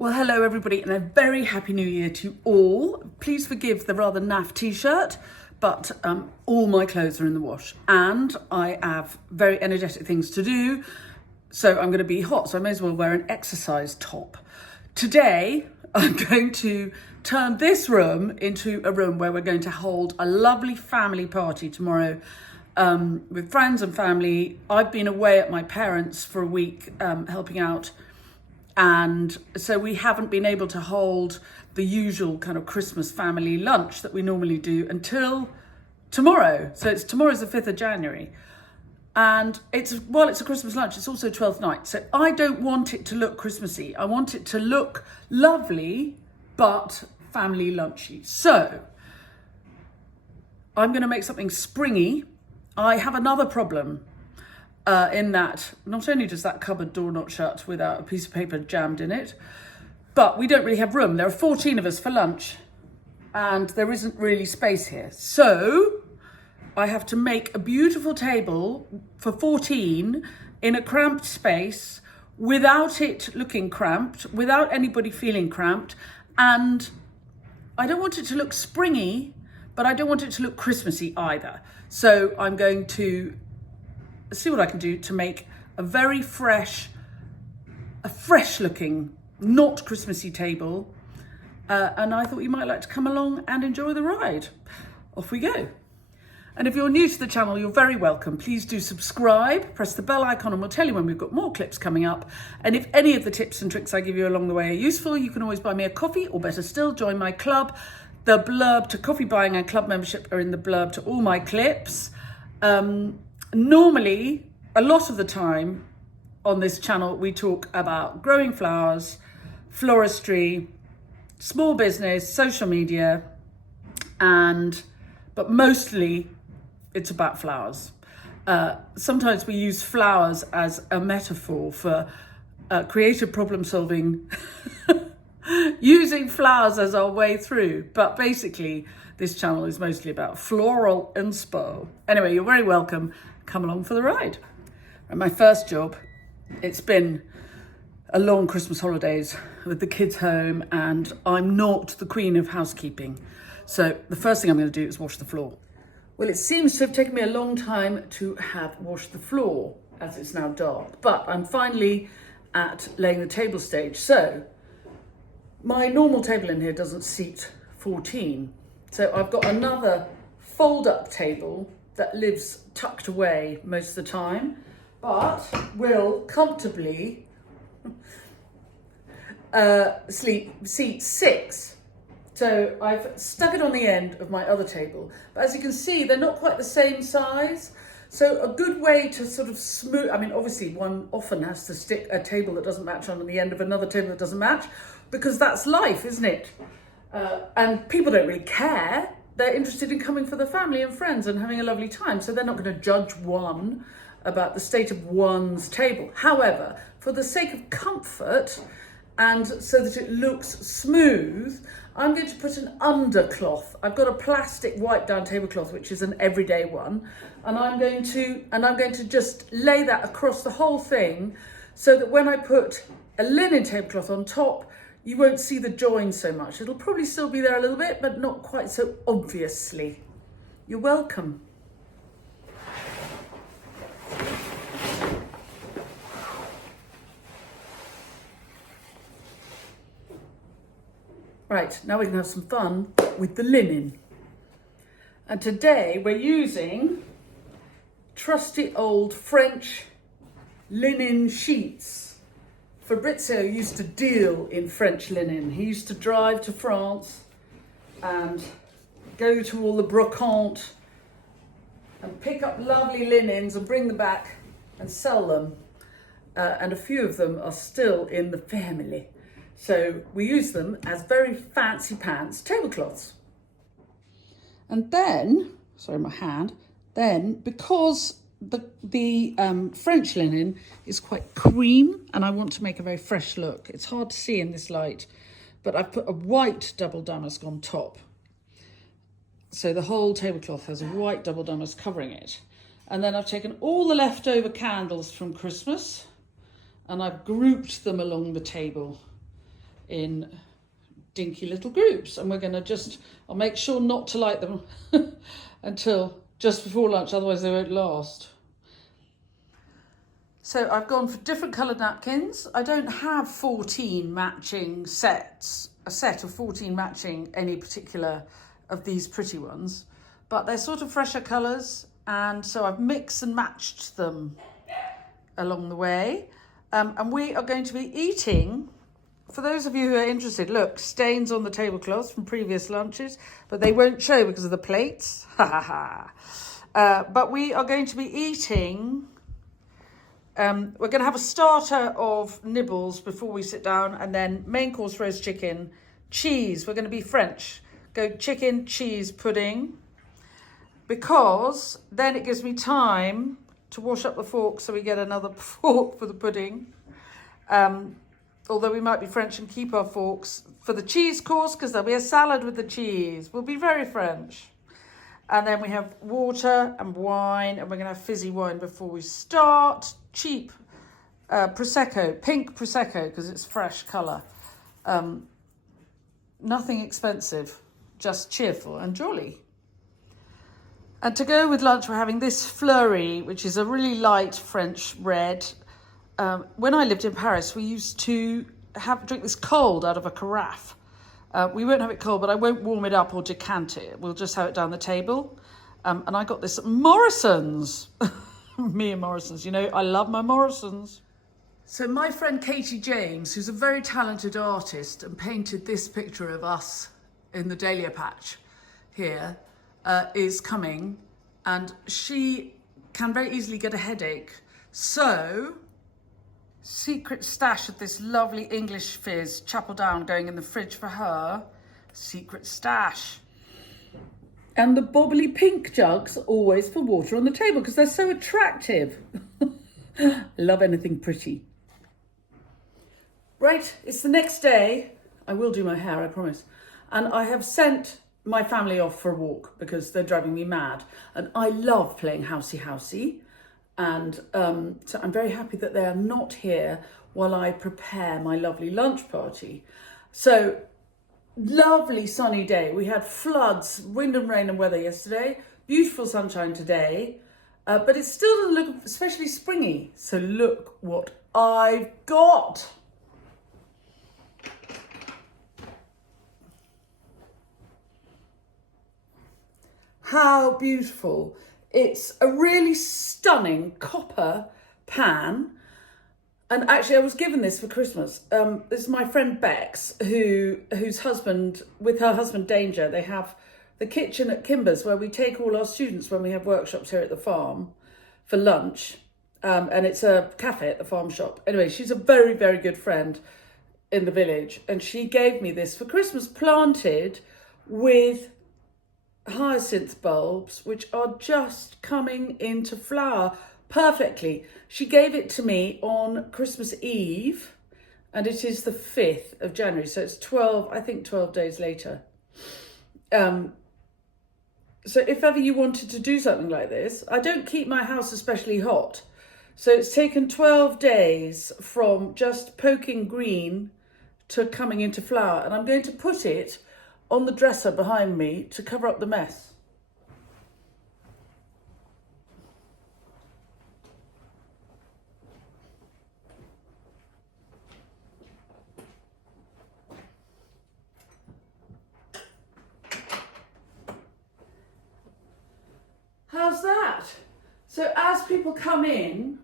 Well, hello everybody and a very happy new year to all. Please forgive the rather naff t-shirt, but all my clothes are in the wash and I have very energetic things to do. So I'm going to be hot, so I may as well wear an exercise top. Today, I'm going to turn this room into a room where we're going to hold a lovely family party tomorrow with friends and family. I've been away at my parents' for a week helping out. And so we haven't been able to hold the usual kind of Christmas family lunch that we normally do until tomorrow. So tomorrow's the 5th of January. And it's a Christmas lunch, it's also 12th night. So I don't want it to look Christmassy. I want it to look lovely, but family lunchy. So I'm going to make something springy. I have another problem. In that not only does that cupboard door not shut without a piece of paper jammed in it, but we don't really have room. There are 14 of us for lunch and there isn't really space here. So I have to make a beautiful table for 14 in a cramped space without it looking cramped, without anybody feeling cramped. And I don't want it to look springy, but I don't want it to look Christmassy either. So I'm going to see what I can do to make a very fresh looking, not Christmassy table. And I thought you might like to come along and enjoy the ride. Off we go. And if you're new to the channel, you're very welcome. Please do subscribe, press the bell icon and we'll tell you when we've got more clips coming up. And if any of the tips and tricks I give you along the way are useful, you can always buy me a coffee, or better still, join my club. The blurb to coffee buying and club membership are in the blurb to all my clips. Normally, a lot of the time on this channel, we talk about growing flowers, floristry, small business, social media, but mostly it's about flowers. Sometimes we use flowers as a metaphor for creative problem solving, using flowers as our way through. But basically, this channel is mostly about floral inspo. Anyway, you're very welcome. Come along for the ride. And my first job, it's been a long Christmas holidays with the kids home and I'm not the queen of housekeeping. So the first thing I'm going to do is wash the floor. Well, it seems to have taken me a long time to have washed the floor as it's now dark, but I'm finally at laying the table stage. So my normal table in here doesn't seat 14. So I've got another fold up table that lives tucked away most of the time, but will comfortably seat 6. So I've stuck it on the end of my other table. But as you can see, they're not quite the same size. So a good way to sort of smooth, I mean, obviously one often has to stick a table that doesn't match on the end of another table that doesn't match, because that's life, isn't it? And people don't really care. They're interested in coming for the family and friends and having a lovely time. So they're not going to judge one about the state of one's table. However, for the sake of comfort and so that it looks smooth, I'm going to put an undercloth. I've got a plastic wipe down tablecloth, which is an everyday one. And I'm going to just lay that across the whole thing so that when I put a linen tablecloth on top, you won't see the join so much. It'll probably still be there a little bit, but not quite so obviously. You're welcome. Right, now we can have some fun with the linen. And today we're using trusty old French linen sheets. Fabrizio used to deal in French linen. He used to drive to France and go to all the brocante and pick up lovely linens and bring them back and sell them. And a few of them are still in the family. So we use them as very fancy pants tablecloths. And then, sorry, my hand, then because the French linen is quite cream and I want to make a very fresh look. It's hard to see in this light, but I've put a white double damask on top. So the whole tablecloth has a white double damask covering it. And then I've taken all the leftover candles from Christmas and I've grouped them along the table in dinky little groups, and we're going to I'll make sure not to light them until just before lunch, otherwise they won't last. So I've gone for different coloured napkins. I don't have 14 matching sets, a set of 14 matching any particular of these pretty ones, but they're sort of fresher colours, and so I've mixed and matched them along the way. And we are going to be eating, for those of you who are interested, look, stains on the tablecloths from previous lunches, but they won't show because of the plates. But we are going to be eating, we're going to have a starter of nibbles before we sit down, and then main course roast chicken, cheese. We're going to be French. Go chicken, cheese, pudding, because then it gives me time to wash up the fork so we get another fork for the pudding. Although we might be French and keep our forks for the cheese course, because there'll be a salad with the cheese. We'll be very French. And then we have water and wine, and we're going to have fizzy wine before we start. Cheap Prosecco, pink Prosecco, because it's fresh colour. Nothing expensive, just cheerful and jolly. And to go with lunch, we're having this flurry, which is a really light French red. When I lived in Paris, we used to drink this cold out of a carafe. We won't have it cold, but I won't warm it up or decant it. We'll just have it down the table. And I got this at Morrison's. Me and Morrison's, you know, I love my Morrison's. So my friend Katie James, who's a very talented artist and painted this picture of us in the dahlia patch here, is coming, and she can very easily get a headache. So, secret stash of this lovely English fizz, Chapel Down, going in the fridge for her. Secret stash. And the bobbly pink jugs, always for water on the table, because they're so attractive. Love anything pretty. Right, it's the next day. I will do my hair, I promise. And I have sent my family off for a walk because they're driving me mad. And I love playing housey. And so I'm very happy that they are not here while I prepare my lovely lunch party. So, lovely sunny day. We had floods, wind and rain and weather yesterday. Beautiful sunshine today. But it still doesn't look especially springy. So look what I've got. How beautiful. It's a really stunning copper pan. And actually, I was given this for Christmas. This is my friend Bex, whose husband, with her husband Danger, they have the kitchen at Kimber's where we take all our students when we have workshops here at the farm for lunch. And it's a cafe at the farm shop. Anyway, she's a very, very good friend in the village. And she gave me this for Christmas, planted with hyacinth bulbs, which are just coming into flower perfectly. She gave it to me on Christmas Eve, and it is the 5th of January, so it's 12 days later. So if ever you wanted to do something like this, I don't keep my house especially hot, so it's taken 12 days from just poking green to coming into flower, and I'm going to put it on the dresser behind me to cover up the mess. How's that? So as people come in,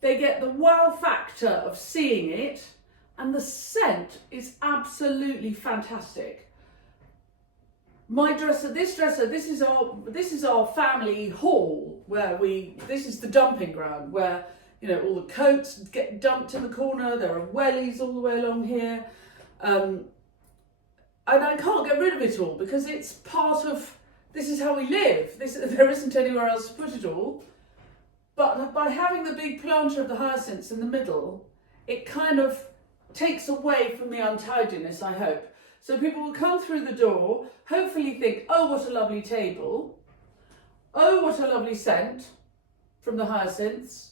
they get the wow factor of seeing it, and the scent is absolutely fantastic. My dresser, this is our family hall where this is the dumping ground where, you know, all the coats get dumped in the corner. There are wellies all the way along here. And I can't get rid of it all because it's part of, this is how we live. There isn't anywhere else to put it all. But by having the big planter of the hyacinths in the middle, it kind of takes away from the untidiness, I hope. So people will come through the door, hopefully think, oh, what a lovely table. Oh, what a lovely scent from the hyacinths.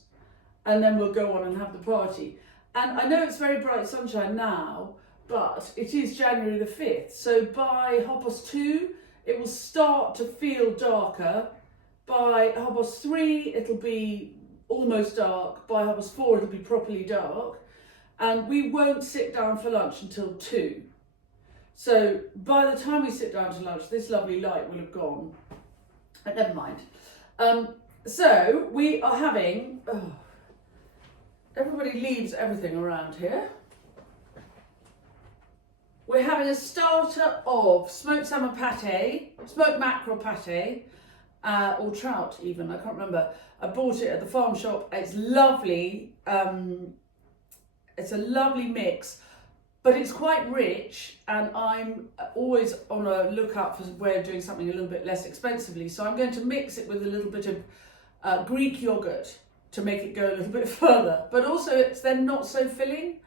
And then we'll go on and have the party. And I know it's very bright sunshine now, but it is January the 5th. So by 2:30, it will start to feel darker. By 3:30, it'll be almost dark. By 4:30, it'll be properly dark. And we won't sit down for lunch until 2. So by the time we sit down to lunch, this lovely light will have gone. But never mind. So we are having, everybody leaves everything around here. We're having a starter of smoked salmon pate, smoked mackerel pate, or trout even, I can't remember. I bought it at the farm shop. It's lovely. It's a lovely mix, but it's quite rich, and I'm always on a lookout for a way of doing something a little bit less expensively. So I'm going to mix it with a little bit of Greek yogurt to make it go a little bit further, but also it's then not so filling.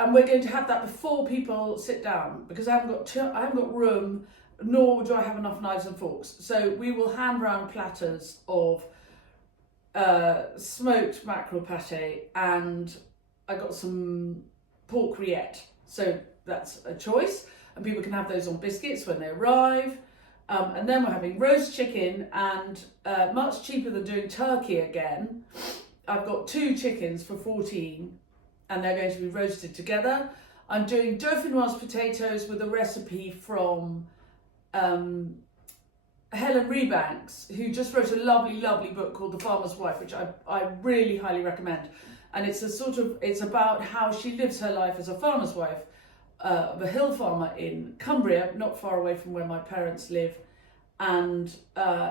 And we're going to have that before people sit down, because I haven't got room, nor do I have enough knives and forks. So we will hand round platters of smoked mackerel pate, and I got some pork rillette. So that's a choice, and people can have those on biscuits when they arrive. And then we're having roast chicken, and much cheaper than doing turkey again. I've got 2 chickens for 14. And they're going to be roasted together. I'm doing dauphinoise potatoes with a recipe from Helen Rebanks, who just wrote a lovely, lovely book called The Farmer's Wife, which I really highly recommend. And it's it's about how she lives her life as a farmer's wife of a hill farmer in Cumbria, not far away from where my parents live. And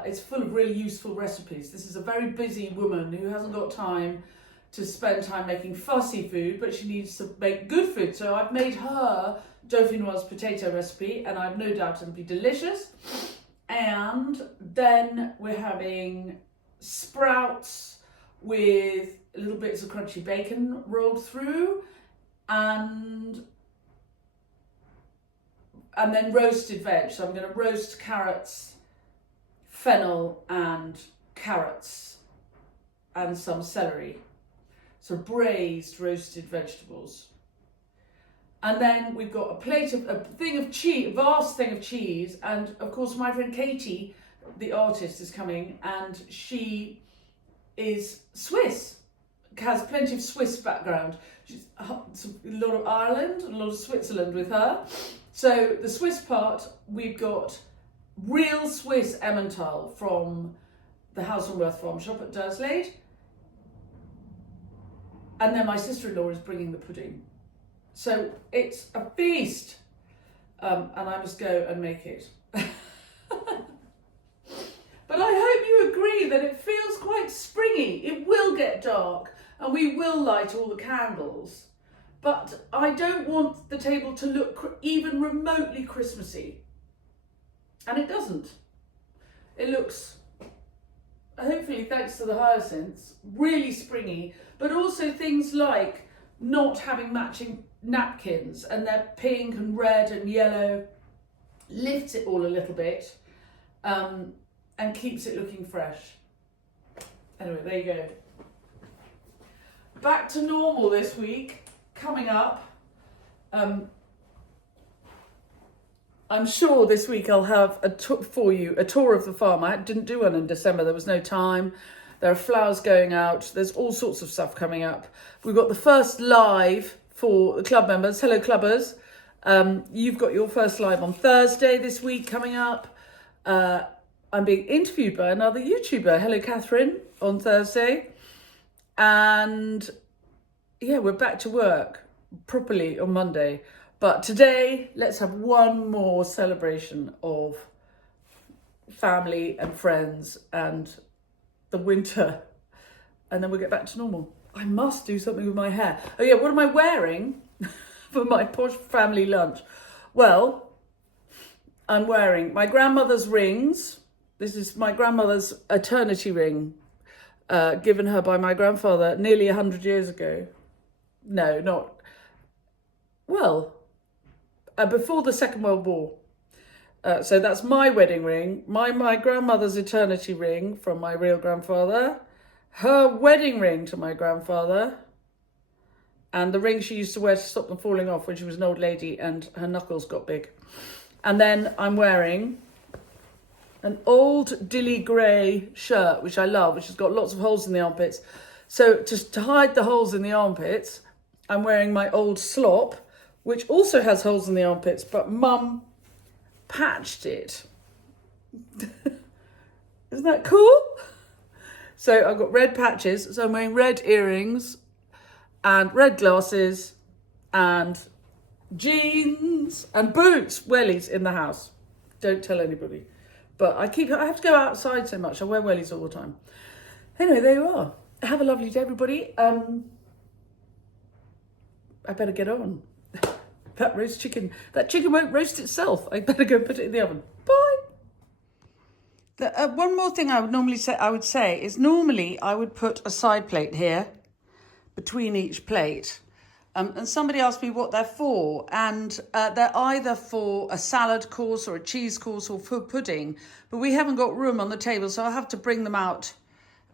it's full of really useful recipes. This is a very busy woman who hasn't got time to spend time making fussy food, but she needs to make good food. So I've made her dauphinoise potato recipe, and I've no doubt it'll be delicious. And then we're having sprouts with little bits of crunchy bacon rolled through, and then roasted veg. So I'm going to roast carrots, fennel and carrots, and some celery. So braised roasted vegetables. And then we've got a thing of cheese, a vast thing of cheese. And of course, my friend Katie, the artist, is coming, and she is Swiss, has plenty of Swiss background. She's a lot of Ireland, a lot of Switzerland with her. So the Swiss part, we've got real Swiss Emmental from the House on Worth farm shop at Durslade. And then my sister-in-law is bringing the pudding. So it's a feast. And I must go and make it. But I hope you agree that it feels quite springy. It will get dark and we will light all the candles. But I don't want the table to look even remotely Christmassy. And it doesn't. It looks, hopefully thanks to the hyacinths, really springy, but also things like not having matching napkins, and they're pink and red and yellow, lifts it all a little bit, and keeps it looking fresh. Anyway, there you go. Back to normal this week, coming up. I'm sure this week I'll have a tour of the farm. I didn't do one in December, there was no time. There are flowers going out, there's all sorts of stuff coming up. We've got the first live for the club members. Hello clubbers. You've got your first live on Thursday this week coming up. I'm being interviewed by another YouTuber. Hello Catherine, on Thursday. And yeah, we're back to work properly on Monday. But today, let's have one more celebration of family and friends and the winter. And then we'll get back to normal. I must do something with my hair. Oh yeah, what am I wearing for my posh family lunch? Well, I'm wearing my grandmother's rings. This is my grandmother's eternity ring, given her by my grandfather nearly 100 years ago. No, not, well, before the Second World War. So that's my wedding ring, my grandmother's eternity ring from my real grandfather, her wedding ring to my grandfather, and the ring she used to wear to stop them falling off when she was an old lady and her knuckles got big. And then I'm wearing an old dilly grey shirt, which I love, which has got lots of holes in the armpits. So to hide the holes in the armpits, I'm wearing my old slop, which also has holes in the armpits, but Mum patched it. Isn't that cool? So I've got red patches, so I'm wearing red earrings and red glasses and jeans and boots, wellies in the house. Don't tell anybody. But I have to go outside so much. I wear wellies all the time. Anyway, there you are. Have a lovely day, everybody. I better get on. That chicken won't roast itself. I better go put it in the oven. Bye. One more thing I would say is normally I would put a side plate here between each plate. And somebody asked me what they're for, and they're either for a salad course or a cheese course or for pudding, but we haven't got room on the table, so I'll have to bring them out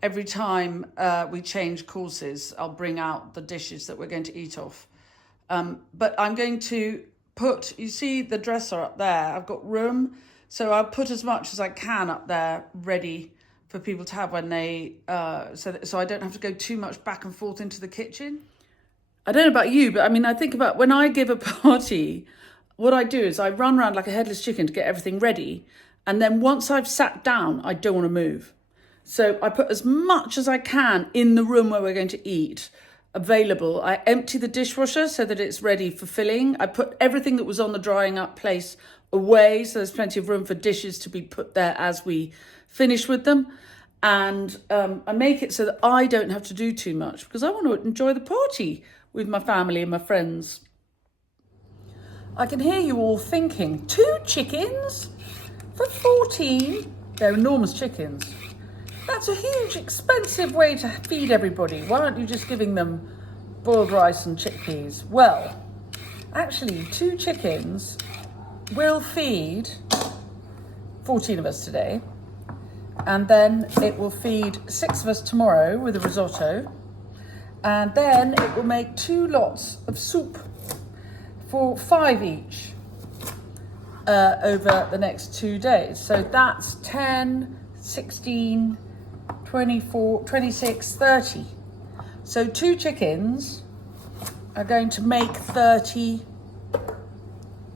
every time we change courses. I'll bring out the dishes that we're going to eat off. But I'm going to put, you see the dresser up there, I've got room, so I'll put as much as I can up there ready for people to have when they, so I don't have to go too much back and forth into the kitchen. I don't know about you, but I mean, I think about when I give a party, what I do is I run around like a headless chicken to get everything ready. And then once I've sat down, I don't want to move. So I put as much as I can in the room where we're going to eat available. I empty the dishwasher so that it's ready for filling. I put everything that was on the drying up place away, so there's plenty of room for dishes to be put there as we finish with them. And I make it so that I don't have to do too much because I want to enjoy the party with my family and my friends. I can hear you all thinking, 2 chickens for 14? They're enormous chickens. That's a huge, expensive way to feed everybody. Why aren't you just giving them boiled rice and chickpeas? Well, actually, 2 chickens will feed 14 of us today. And then it will feed 6 of us tomorrow with a risotto. And then it will make 2 lots of soup for 5 each over the next 2 days. So that's 10, 16, 24, 26, 30. So 2 chickens are going to make 30.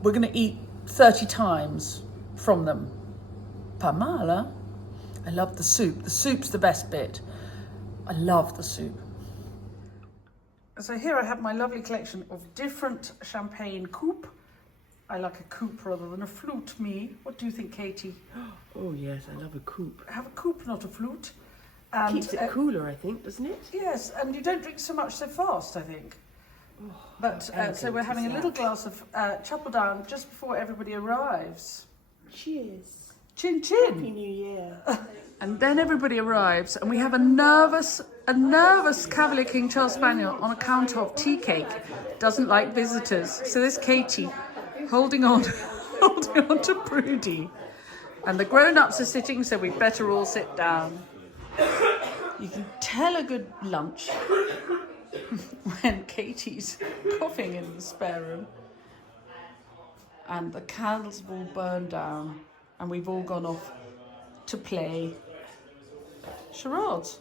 We're going to eat 30 times from them. Pas mal, huh? I love the soup. The soup's the best bit. I love the soup. So here I have my lovely collection of different champagne coupe. I like a coupe rather than a flute, me. What do you think, Katie? Oh yes, I love a coupe. Have a coupe, not a flute. And, keeps it cooler, I think, doesn't it? Yes, and you don't drink so much so fast, I think. Oh, but so we're having a little glass of chapel down just before everybody arrives. Cheers. Chin chin. Happy New Year. And then everybody arrives, and we have a nervous Cavalier King Charles Spaniel on account of tea cake. Doesn't like visitors. So there's Katie holding on to Prudy. And the grown-ups are sitting, so we better all sit down. You can tell a good lunch when Katie's coughing in the spare room. And the candles have all burned down, and we've all gone off to play charades.